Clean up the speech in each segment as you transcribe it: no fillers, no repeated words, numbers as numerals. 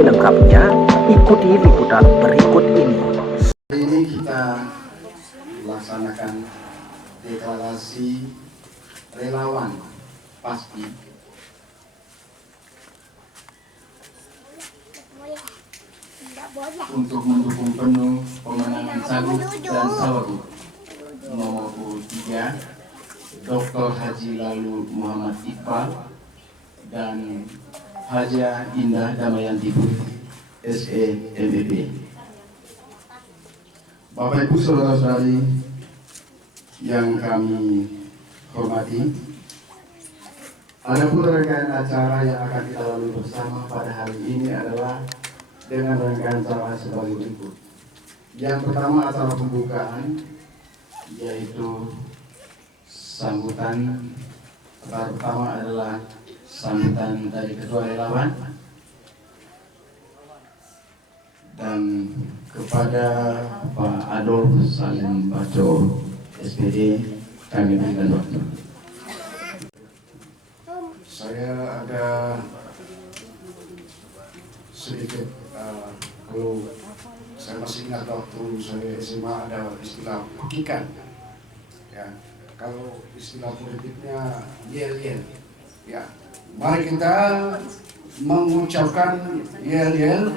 Lebih lengkapnya, ikuti liputan berikut ini. Hari ini kita melaksanakan deklarasi relawan pasti untuk mendukung penuh pemenangan Cagup dan Cawagup nomor 3 Dr. Haji Lalu Muhammad Iqbal dan Haja Indah Damayanti Putri SEMBP. Bapak Ibu saudara-saudari yang kami hormati, adapun rangkaian acara yang akan kita lalui bersama pada hari ini adalah dengan rangkaian acara sebagai berikut. Yang pertama acara pembukaan, yaitu sambutan. Pertama adalah sambutan dari Ketua Relawan, dan kepada Pak Adolf Salim Baco SPD kami berikan waktu. Saya ada sedikit kalau saya masih ingat waktu saya SMA ada istilah pekikan, ya. Kalau istilah politiknya yel-yel, ya. Mari kita mengucapkan yel-yel.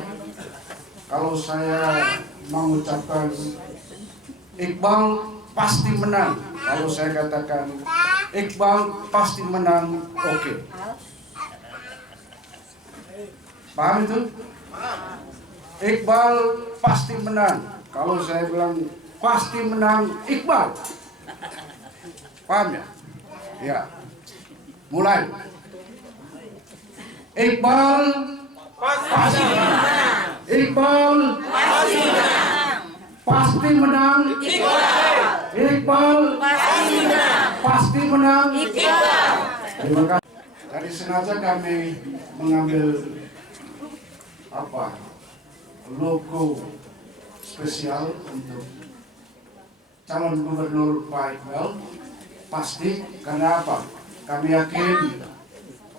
Kalau saya mengucapkan Iqbal pasti menang, kalau saya katakan Iqbal pasti menang, oke. Paham itu? Iqbal pasti menang. Kalau saya bilang pasti menang Iqbal. Paham ya? Ya. Mulai. Iqbal pasti menang. Iqbal pasti menang. Pasti menang. Iqbal pasti menang. Pasti menang. Iqbal. Terima kasih. Tadi sengaja kami mengambil logo spesial untuk calon gubernur Pak Iqbal. Pasti karena apa? Kami yakin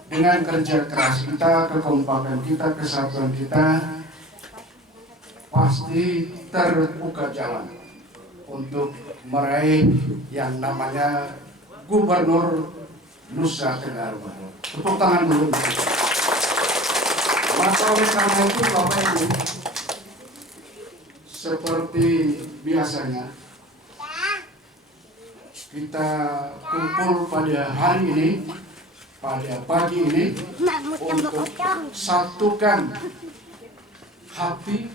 dengan kerja keras kita, kekompakan kita, kesatuan kita, pasti terbuka jalan untuk meraih yang namanya Gubernur Nusa Tenggara Barat. Tepuk tangan dulu. Maka oleh karena itu Bapak Ibu, seperti biasanya kita kumpul pada hari ini, pada pagi ini, untuk satukan hati,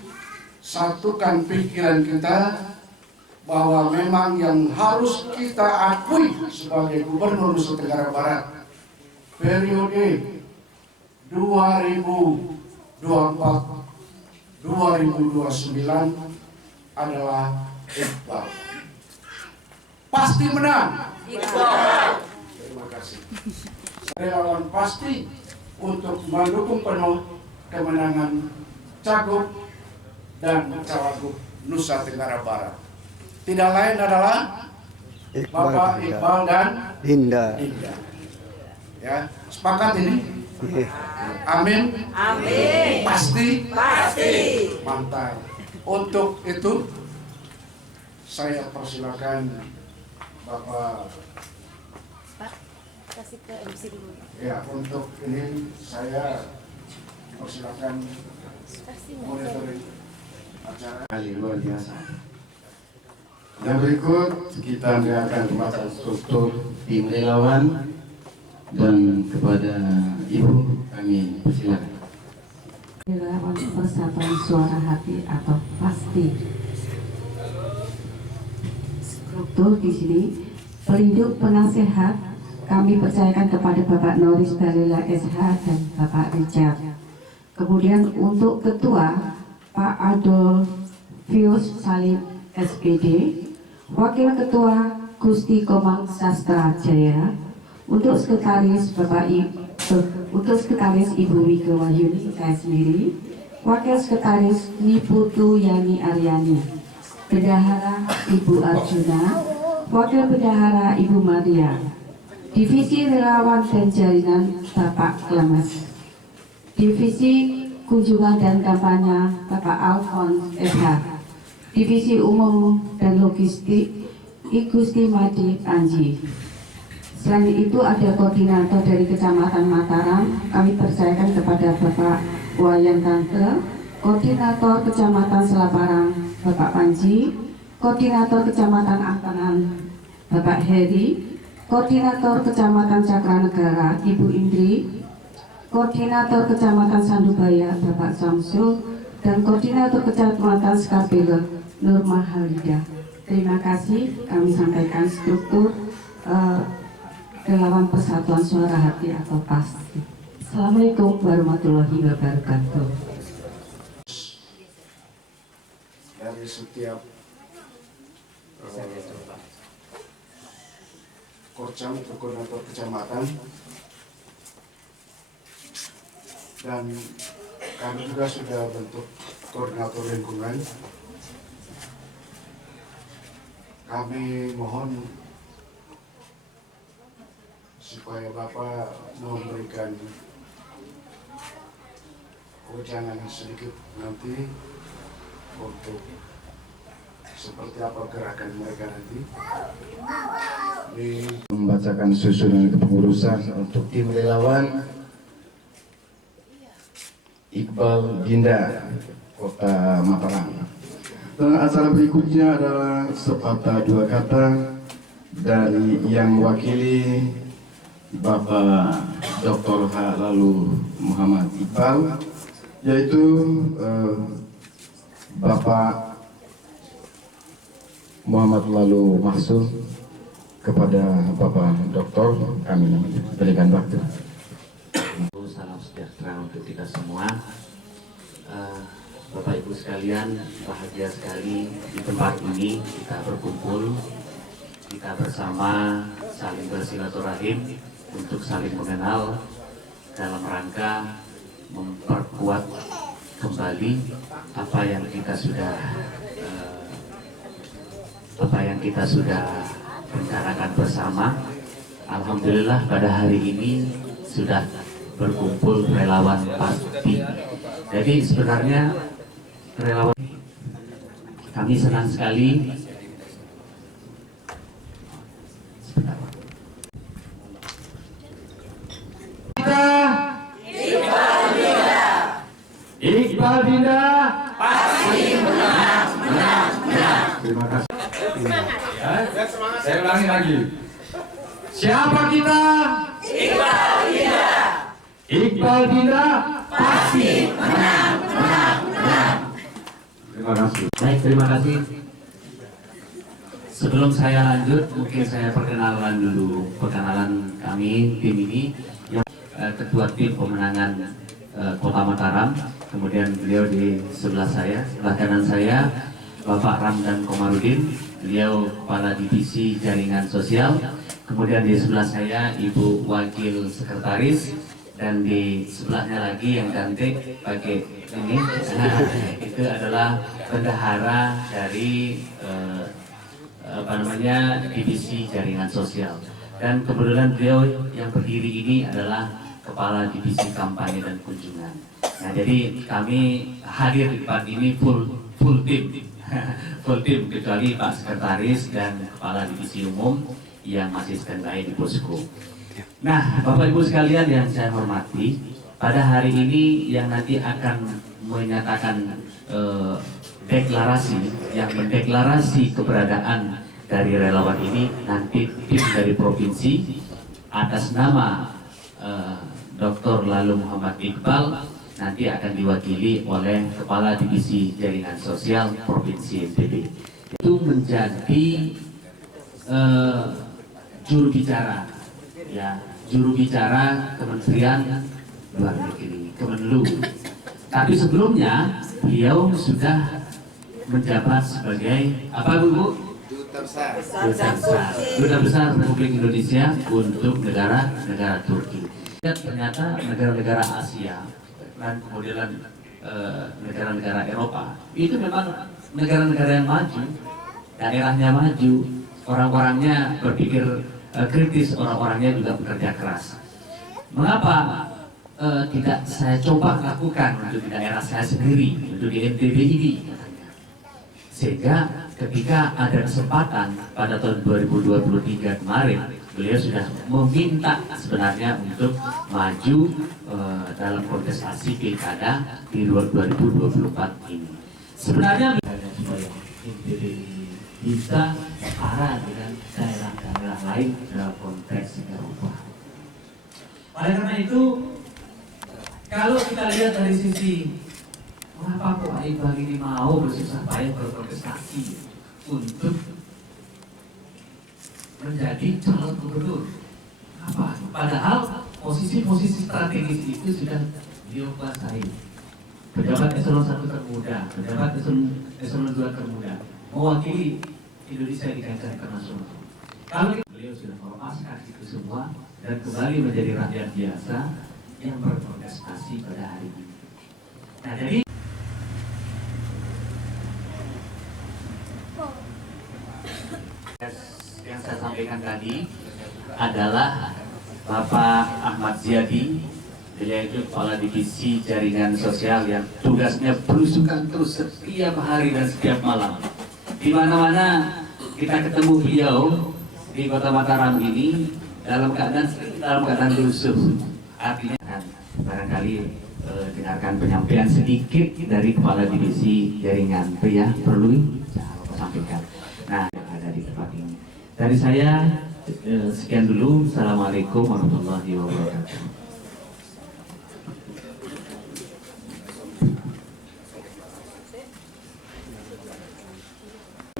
satukan pikiran kita, bahwa memang yang harus kita akui sebagai Gubernur Nusa Tenggara Barat periode 2024-2029 adalah Iqbal. Pasti menang. Iqbal. Terima kasih. Relawan pasti untuk mendukung penuh kemenangan Cagup dan Cawagup Nusa Tenggara Barat. Tidak lain adalah Bapak Iqbal dan Dinda. Ya, sepakat ini? Amin. Amin. Pasti. Pasti. Mantap. Untuk itu saya persilakan Bapak. Kasih ke MC dulu. Ya, untuk ini saya persilakan monitoring acara. Luar biasa. Yang berikut kita mendengarkan pembahasan struktur tim relawan, dan kepada Ibu kami persilakan. Relawan Persatuan Suara Hati atau PASTI. Struktur di sini, pelindung penasehat kami percayakan kepada Bapak Noris Dalila SH dan Bapak Richard. Kemudian untuk ketua Pak Adolfius Salim SPD, wakil ketua Gusti Komang Sastra Jaya, untuk sekretaris untuk sekretaris Ibu Wike Wahyuni saya sendiri, wakil sekretaris Niputu Yani Aryani, bendahara Ibu Arjuna, wakil bendahara Ibu Maria, divisi relawan dan jaringan Bapak Klemes, divisi Kunjungan dan Kampanye Bapak Alphonse SH, Divisi Umum dan Logistik I Gusti Madi Panji. Selain itu ada koordinator dari Kecamatan Mataram, kami percayakan kepada Bapak Wayan Tante, Koordinator Kecamatan Selaparang Bapak Panji, Koordinator Kecamatan Angkenan Bapak Heri, Koordinator Kecamatan Cakranegara Ibu Indri, Koordinator Kecamatan Sandubaya Bapak Samsul, dan Koordinator Kecamatan Skarbele Nur Mahalida. Terima kasih, kami sampaikan struktur Relawan Persatuan Suara Hati atau PASHI. Assalamualaikum warahmatullahi wabarakatuh. Dari setiap Korcam atau koordinator kecamatan, dan kami juga sudah bentuk koordinator lingkungan. Kami mohon supaya Bapak memberikan wejangan sedikit nanti untuk seperti apa gerakan mereka nanti. Membacakan susunan kepengurusan untuk tim relawan Iqbal Dinda, Kota Mataram. Dan acara berikutnya adalah sepatah dua kata dari yang mewakili Bapak Dr. H. Lalu Muhammad Iqbal, yaitu Bapak Muhammad Lalu Mahsud. Kepada Bapak Doktor, kami berikan waktu. Salam sejahtera untuk kita semua. Bapak Ibu sekalian, bahagia sekali di tempat ini kita berkumpul, kita bersama saling bersilaturahim untuk saling mengenal dalam rangka memperkuat kembali apa yang kita sudah rencanakan bersama. Alhamdulillah pada hari ini sudah berkumpul relawan PASHI. Jadi sebenarnya relawan kami senang sekali. Iqbal Dinda pasti menang. Terima kasih. Saya ulangi lagi. Siapa kita? Iqbal Dinda. Iqbal Dinda pasti menang. Terima kasih. Baik, terima kasih. Sebelum saya lanjut, mungkin saya perkenalan kami tim ini yang ketua tim pemenangan Kota Mataram. Kemudian beliau di sebelah saya, sebelah kanan saya Bapak Ramdan Komarudin, beliau Kepala Divisi Jaringan Sosial. Kemudian di sebelah saya Ibu Wakil Sekretaris, dan di sebelahnya lagi yang cantik pakai ini, itu adalah bendahara dari Divisi Jaringan Sosial. Dan kebetulan beliau yang berdiri ini adalah Kepala Divisi Kampanye dan Kunjungan. Nah, jadi kami hadir di tempat ini full tim, full tim kecuali Pak Sekretaris dan Kepala Divisi Umum yang masih standby di posko. Nah, Bapak Ibu sekalian yang saya hormati, pada hari ini yang nanti akan menyatakan deklarasi, yang mendeklarasi keberadaan dari relawan ini nanti tim dari provinsi atas nama Dr. Lalu Muhammad Iqbal nanti akan diwakili oleh Kepala Divisi Jaringan Sosial Provinsi NTB. Itu menjadi juru bicara, ya, juru bicara Kementerian Luar Negeri, Kemenlu. Tapi sebelumnya beliau sudah menjabat sebagai apa, Bu? Duta Besar Republik Indonesia untuk negara Turki. Ternyata negara-negara Asia dan kemudian negara-negara Eropa itu memang negara-negara yang maju, daerahnya maju, orang-orangnya berpikir kritis, orang-orangnya juga bekerja keras. Mengapa tidak saya coba lakukan untuk di daerah saya sendiri, untuk di NTB ini. Sehingga ketika ada kesempatan pada tahun 2023 kemarin, beliau sudah meminta sebenarnya untuk maju dalam kontestasi pilkada di 2024 ini. Sebenarnya supaya NTB ini bisa setara dengan daerah-daerah lain dalam konteks Eropa. Oleh karena itu, kalau kita lihat dari sisi mengapa kok Pak Iqbal ini mau bersusah payah berkontestasi untuk menjadi calon gubernur? Apa? Padahal posisi-posisi strategis itu sudah beliau kuasai. Pejabat eselon 1 termuda, pejabat eselon 2 termuda, mewakili Indonesia di kancah internasional. Kalau beliau sudah melepaskan itu semua dan kembali menjadi rakyat biasa yang berkontestasi pada hari ini. Nah, jadi yang saya sampaikan tadi adalah Bapak Ahmad Ziyadi, beliau itu Kepala Divisi Jaringan Sosial yang tugasnya berusukan terus setiap hari dan setiap malam. Di mana-mana kita ketemu beliau di Kota Mataram ini dalam keadaan lusuh. Artinya barangkali dengarkan penyampaian sedikit dari Kepala Divisi Jaringan ya, perlu saya sampaikan. Nah, yang ada di tempat ini. Dari saya sekian dulu. Assalamualaikum warahmatullahi wabarakatuh.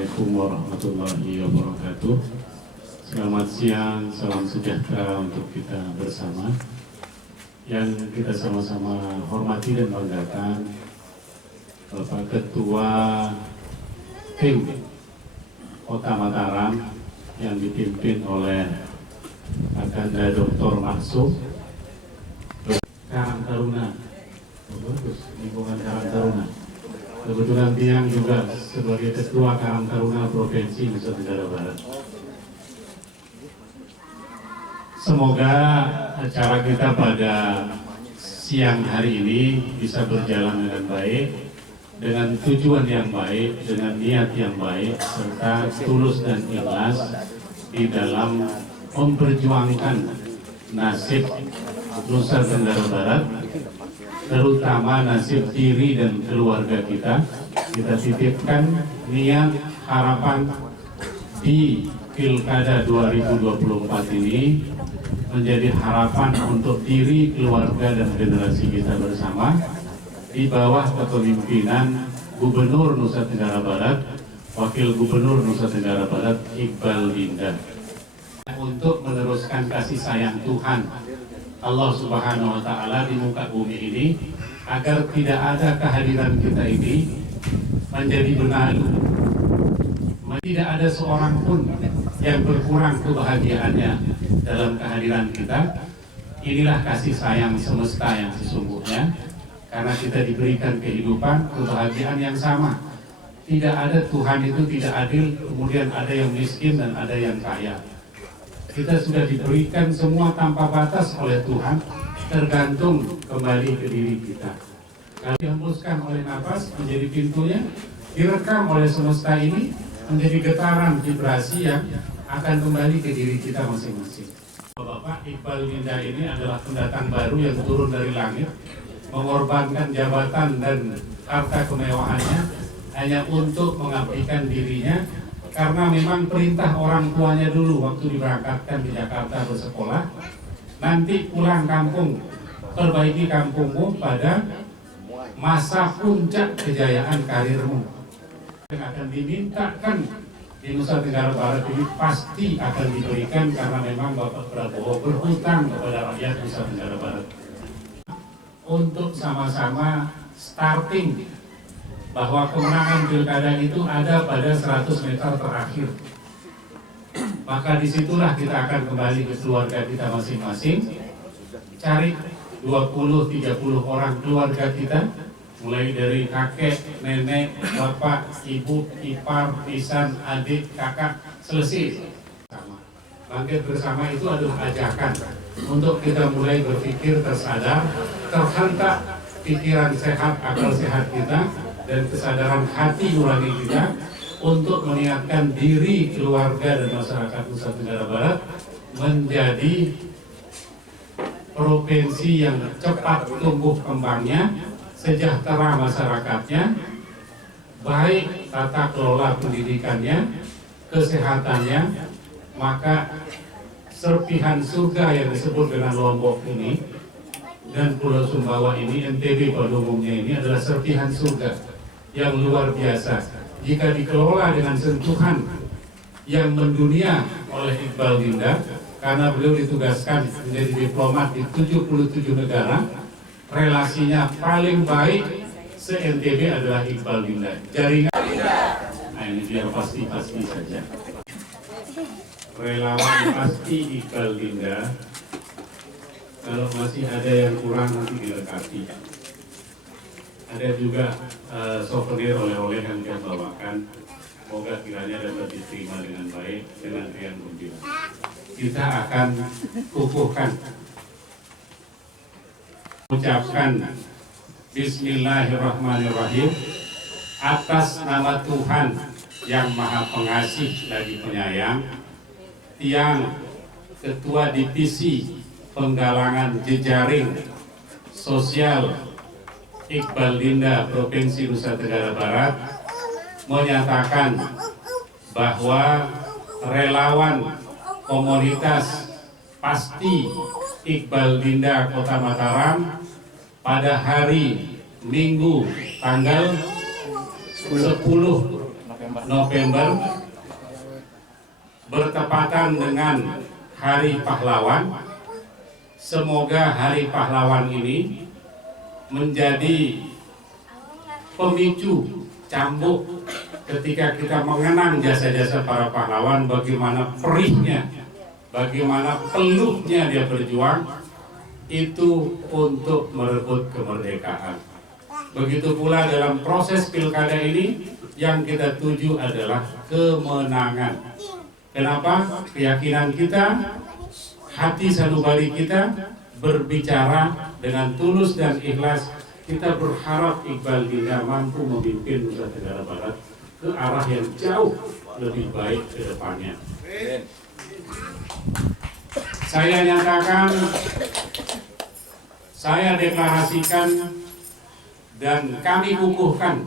Assalamualaikum warahmatullahi wabarakatuh. Selamat siang, salam sejahtera untuk kita bersama. Yang kita sama-sama hormati dan banggakan Bapak Ketua Tim Kota Mataram yang dipimpin oleh Akanda Dr. Maksud Karang Taruna, bagus, lingkungan Karang Taruna. Kebetulan Tiang juga sebagai Ketua Karang Taruna Provinsi Nusa Tenggara Barat. Semoga acara kita pada siang hari ini bisa berjalan dengan baik, dengan tujuan yang baik, dengan niat yang baik, serta tulus dan ikhlas di dalam memperjuangkan nasib Nusa Tenggara Barat, terutama nasib diri dan keluarga kita. Kita titipkan niat, harapan di Pilkada 2024 ini menjadi harapan untuk diri, keluarga, dan generasi kita bersama di bawah kepemimpinan Gubernur Nusa Tenggara Barat, Wakil Gubernur Nusa Tenggara Barat Iqbal Dinda, untuk meneruskan kasih sayang Tuhan Allah Subhanahu wa Ta'ala di muka bumi ini, agar tidak ada kehadiran kita ini menjadi benalu. Tidak ada seorang pun yang berkurang kebahagiaannya dalam kehadiran kita. Inilah kasih sayang semesta yang sesungguhnya, karena kita diberikan kehidupan, kebahagiaan yang sama. Tidak ada, Tuhan itu tidak adil, kemudian ada yang miskin dan ada yang kaya. Kita sudah diberikan semua tanpa batas oleh Tuhan, tergantung kembali ke diri kita. Kalau dihembuskan oleh nafas menjadi pintunya, direkam oleh semesta ini menjadi getaran vibrasi yang akan kembali ke diri kita masing-masing. Bapak Iqbal Dinda ini adalah pendatang baru yang turun dari langit, mengorbankan jabatan dan harta kemewahannya hanya untuk mengabdikan dirinya, karena memang perintah orang tuanya dulu waktu diberangkatkan di Jakarta bersekolah, nanti pulang kampung, perbaiki kampungmu pada masa puncak kejayaan karirmu. Yang akan dimintakan di Nusa Tenggara Barat ini pasti akan diberikan, karena memang Bapak Prabowo berhutang kepada rakyat Nusa Tenggara Barat untuk sama-sama starting bahwa kemenangan pilkada itu ada pada 100 meter terakhir. Maka disitulah kita akan kembali ke keluarga kita masing-masing, cari 20-30 orang keluarga kita, mulai dari kakek, nenek, bapak, ibu, ipar, pisan, adik, kakak, selesai. Bangkit Bersama itu adalah ajakan untuk kita mulai berpikir tersadar, terhentak pikiran sehat, akal sehat kita, dan kesadaran hati nurani kita untuk meniatkan diri, keluarga, dan masyarakat Nusa Tenggara Barat menjadi provinsi yang cepat tumbuh kembangnya, sejahtera masyarakatnya, baik tata kelola pendidikannya, kesehatannya. Maka serpihan surga yang disebut dengan Lombok ini dan Pulau Sumbawa ini, NTB pada umumnya ini adalah serpihan surga yang luar biasa jika dikelola dengan sentuhan yang mendunia oleh Iqbal Dinda, karena beliau ditugaskan menjadi diplomat di 77 negara. Relasinya paling baik se-NTB adalah Iqbal Dinda. Jaringan, nah ini biar pasti-pasti saja. Relawan pasti Iqbal Dinda. Kalau masih ada yang kurang nanti dilengkapi. Ada juga souvenir oleh-oleh yang kita bawakan. Semoga kiranya dapat diterima dengan baik, dengan riang gembira. Kita akan kukuhkan, ucapkan Bismillahirrahmanirrahim atas nama Tuhan yang Maha Pengasih lagi Penyayang. Tiang Ketua Divisi Penggalangan Jejaring Sosial Iqbal Dinda Provinsi Nusa Tenggara Barat menyatakan bahwa relawan komunitas Pasti Iqbal Dinda Kota Mataram pada hari Minggu tanggal 10 November bertepatan dengan Hari Pahlawan. Semoga Hari Pahlawan ini menjadi pemicu cambuk ketika kita mengenang jasa-jasa para pahlawan, bagaimana perihnya, bagaimana peluhnya dia berjuang itu untuk merebut kemerdekaan. Begitu pula dalam proses pilkada ini yang kita tuju adalah kemenangan. Kenapa? Keyakinan kita, hati sanubari kita berbicara dengan tulus dan ikhlas. Kita berharap Iqbal Dinda mampu memimpin Nusa Tenggara Barat ke arah yang jauh lebih baik ke depannya. Saya nyatakan, saya deklarasikan, dan kami kukuhkan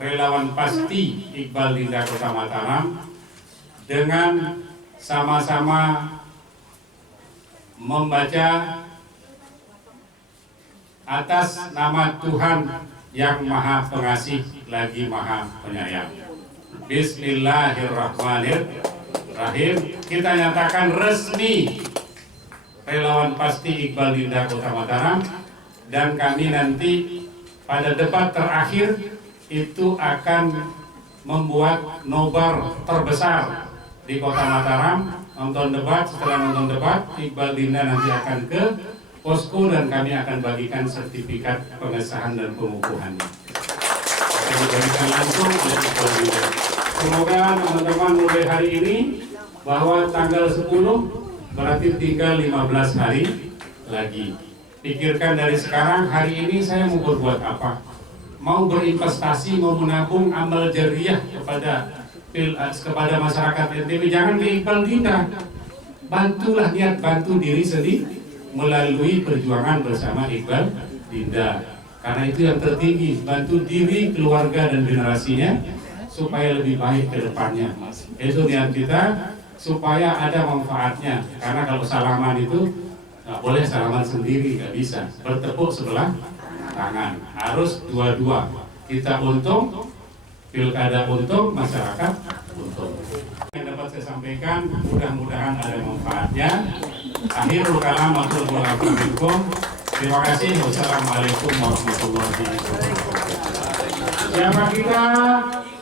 relawan Pasti Iqbal Dinda Kota Mataram dengan sama-sama membaca atas nama Tuhan yang Maha Pengasih lagi Maha Penyayang. Bismillahirrahmanirrahim. Kita nyatakan resmi relawan Pasti Iqbal Dinda Kota Mataram, dan kami nanti pada debat terakhir itu akan membuat nobar terbesar di Kota Mataram. Nonton debat, setelah nonton debat Iqbal Dinda nanti akan ke posko dan kami akan bagikan sertifikat pengesahan dan pengukuhannya. Akan diberikan langsung oleh Iqbal Dinda. Semoga teman-teman mulai hari ini, bahwa tanggal 10 berarti tinggal 15 hari lagi. Pikirkan dari sekarang, hari ini saya mau berbuat apa? Mau berinvestasi, mau menabung amal jariah kepada masyarakat NTB. Jangan ke Iqbal Dinda, bantulah, niat bantu diri sendiri melalui perjuangan bersama Iqbal Dinda, karena itu yang tertinggi, bantu diri, keluarga, dan generasinya supaya lebih baik ke depannya. Itu niat kita, supaya ada manfaatnya. Karena kalau salaman itu nggak boleh salaman sendiri, nggak bisa bertepuk sebelah tangan, harus dua-dua. Kita untung, pilkada untung, masyarakat untung. Yang dapat saya sampaikan, mudah-mudahan ada manfaatnya. Akhirul kalam, wassalamualaikum. Terima kasih. Wassalamualaikum warahmatullahi wabarakatuh. Siapa kita?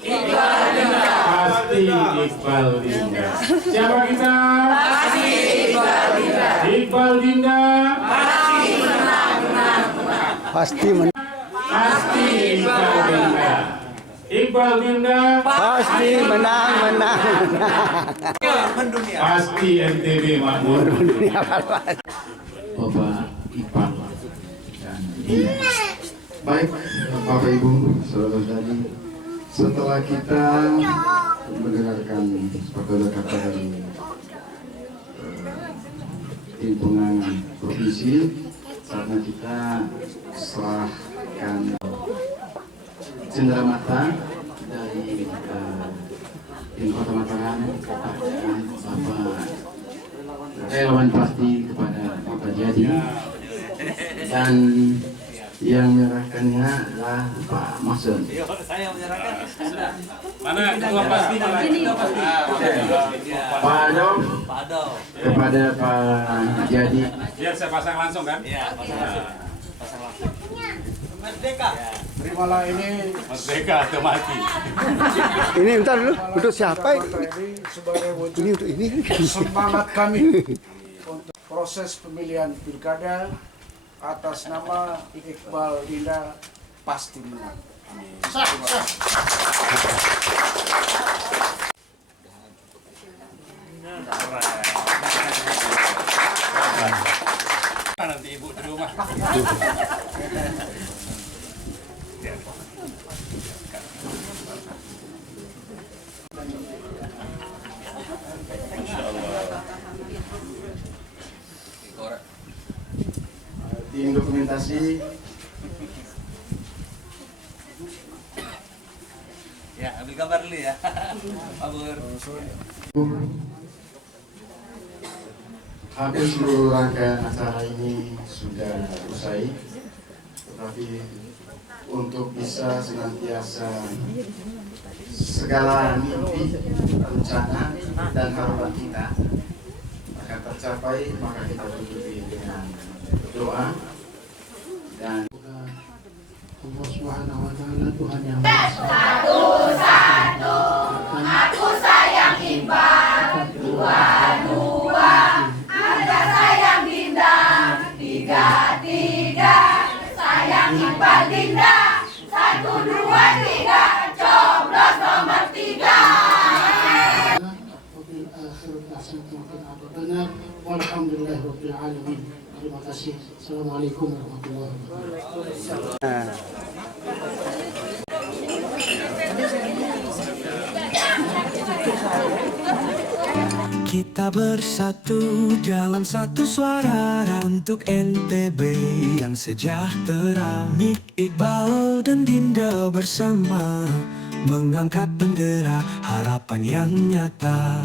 Iqbal Dinda. Pasti Iqbal Dinda. Siapa kita? Pasti Iqbal Dinda. Iqbal Dinda. Pasti menang. Pasti Pasti Iqbal Dinda. Iqbal Dinda Pasti menang. pasti NTB makmur. Bapak Iqbal dan Dinda. Baik, Bapak Ibu, saudara-saudari, setelah kita mendengarkan sepatutnya kata dari tim pengangan provinsi, saatnya kita serahkan cenderamata dari tim Kota Mataram kepada Bapak relawan pasti kepada Bapak Jadi, dan yang menyerahkannya adalah Pak Mason. Mana ketua pasti? Pak Ado kepada Pak Jadi. Biar saya pasang langsung kan? Iya, pasang langsung. Merdeka. Terimalah ini Merdeka atau mati. Ini bentar dulu, untuk siapa ini? sebagai wujud Ini untuk ini. semangat kami untuk proses pemilihan pilkada atas nama Iqbal Dinda pasti menang. Nanti ibu di rumah. Tim dokumentasi Ya, ambil gambar dulu ya. Pak Bur. hampir seluruh rangkaian acara ini sudah usai, tetapi untuk bisa senantiasa segala mimpi, rencana, dan harapan kita akan tercapai, maka kita tutupi dengan doa dan Allah Subhanahu wa Ta'ala, Tuhan yang Maha Esa. Aku sayang Iqbal. Dua. Ada sayang Dinda. Tiga. Sayang Iqbal Dinda. 1, 2, 3. Coblos nomor 3. Walhamdulillahirabbil alamin. Terima kasih. Assalamualaikum warahmatullahi wabarakatuh. Kita bersatu dalam satu suara untuk NTB yang sejahtera. Iqbal dan Dinda bersama mengangkat bendera harapan yang nyata.